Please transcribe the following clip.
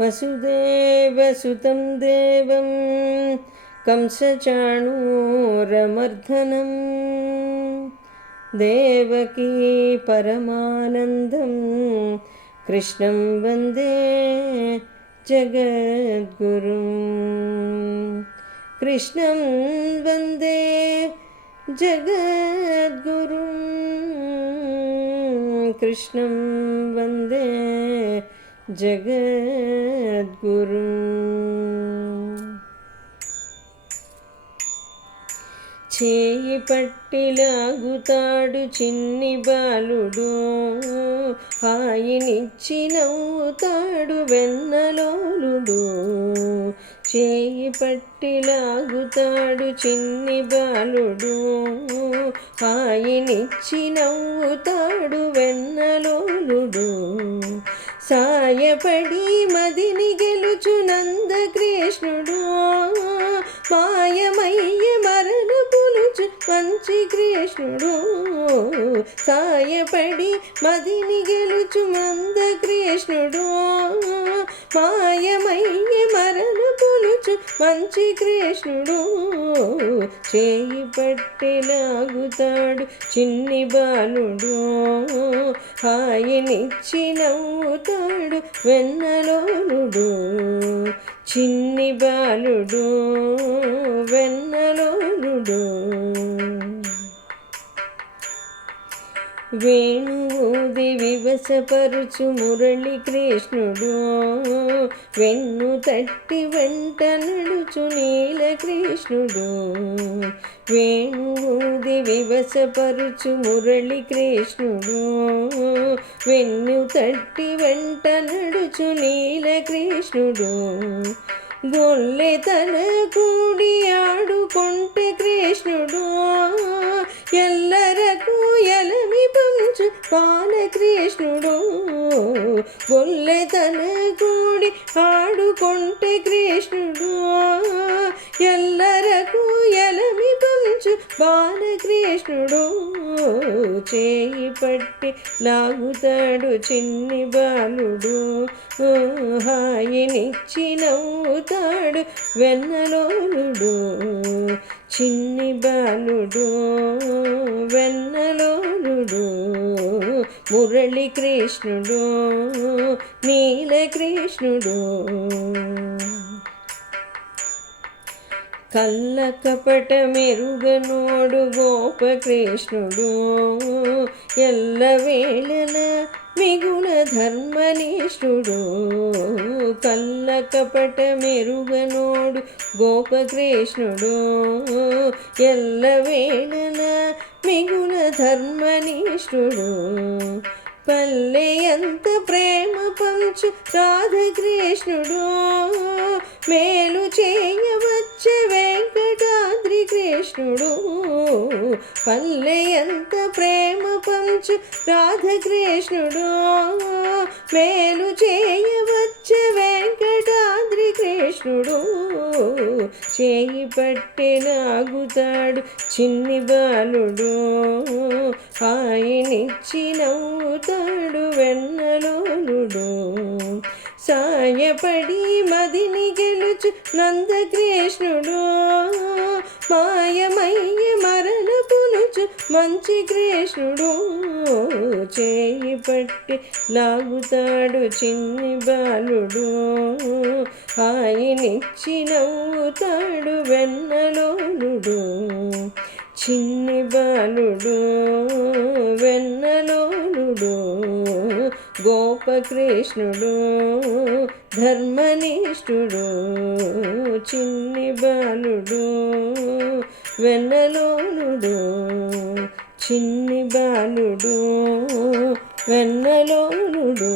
వసుదేవసుతం దేవం కంసచాణూరమర్దనం దేవకీ పరమానందం కృష్ణం వందే జగద్గురుం కృష్ణం వందే జగద్గురుం కృష్ణం వందే జగద్గురుం చేయి పట్టి లాగుతాడు చిన్ని బాలుడు హాయినిచ్చి నవ్వుతాడు వెన్నలోలుడు చేయి పట్టి లాగుతాడు చిన్ని బాలుడు హాయినిచ్చి నవ్వుతాడు వెన్నలోలుడు సాయపడి మదిని గెలుచు నందకృష్ణుడు మాయమయ్య మరణ పులుచు మంచి కృష్ణుడు సాయపడి మదిని గెలుచు నందకృష్ణుడు మాయమయ్య మరణ పులుచు మంచి కృష్ణుడు చేయి పట్టి లాగుతాడు చిన్ని బాలుడు హాయినిచ్చి నవ్వుతాడు వెన్నలోలుడు చిన్ని బాలుడు వెన్నలోలుడు వేణువుది వివసపరుచు మురళి కృష్ణుడు వెన్ను తట్టి వెంట నడుచు నీలకృష్ణుడు వేణువుది వివసపరుచు మురళి కృష్ణుడు వెన్ను తట్టి వెంట నడుచు నీలకృష్ణుడు గొల్లె తన కూడి ఆడుకుంటే కృష్ణుడు ఎల్లరకు ఎలమి పంచు బాలకృష్ణుడు గొల్లె తన కూడి ఆడుకుంటే కృష్ణుడు ఎల్లరకు ఎలమి పంచు బాలకృష్ణుడు చేయి పట్టి లాగుతాడు చిన్ని బాలుడు హాయినిచ్చి నవ్వుతాడు వెన్నలోలుడు చిన్ని బాలుడు వెన్నలోలుడు మురళి కృష్ణుడు నీలకృష్ణుడు కల్ల కపట మెరుగనోడు గోపకృష్ణుడు ఎల్లవేళల మిగుల ధర్మనిష్ఠుడు కల్ల కపట మెరుగనోడు గోపకృష్ణుడు ఎల్లవేళల మిగుల ధర్మనిష్ఠుడు పల్లె ఎంత ప్రేమ పంచు రాధకృష్ణుడు మేలు చేయవచ్చే వెంకటాద్రి కృష్ణుడు పల్లె ఎంత ప్రేమ పంచు రాధకృష్ణుడు మేలు చేయవచ్చే వెంకటాద్రి కృష్ణుడు చేయి పట్టి లాగుతాడు చిన్ని బాలుడు హాయినిచ్చి నవ్వుతాడు వెన్నలోలుడు సాయపడి మదిని గెలుచు నందకృష్ణుడు మాయమయ్య మరణ పులుచు మంచి కృష్ణుడు చేయి పట్టి లాగుతాడు చిన్ని బాలుడు హాయినిచ్చి నవ్వుతాడు వెన్నలోలుడు చిన్ని బాలుడు వెన్నలోలుడు గోపకృష్ణుడు ధర్మనిష్ఠుడు చిన్ని బాలుడు వెన్నలోలుడు చిన్ని బాలుడు వెన్నలోలుడు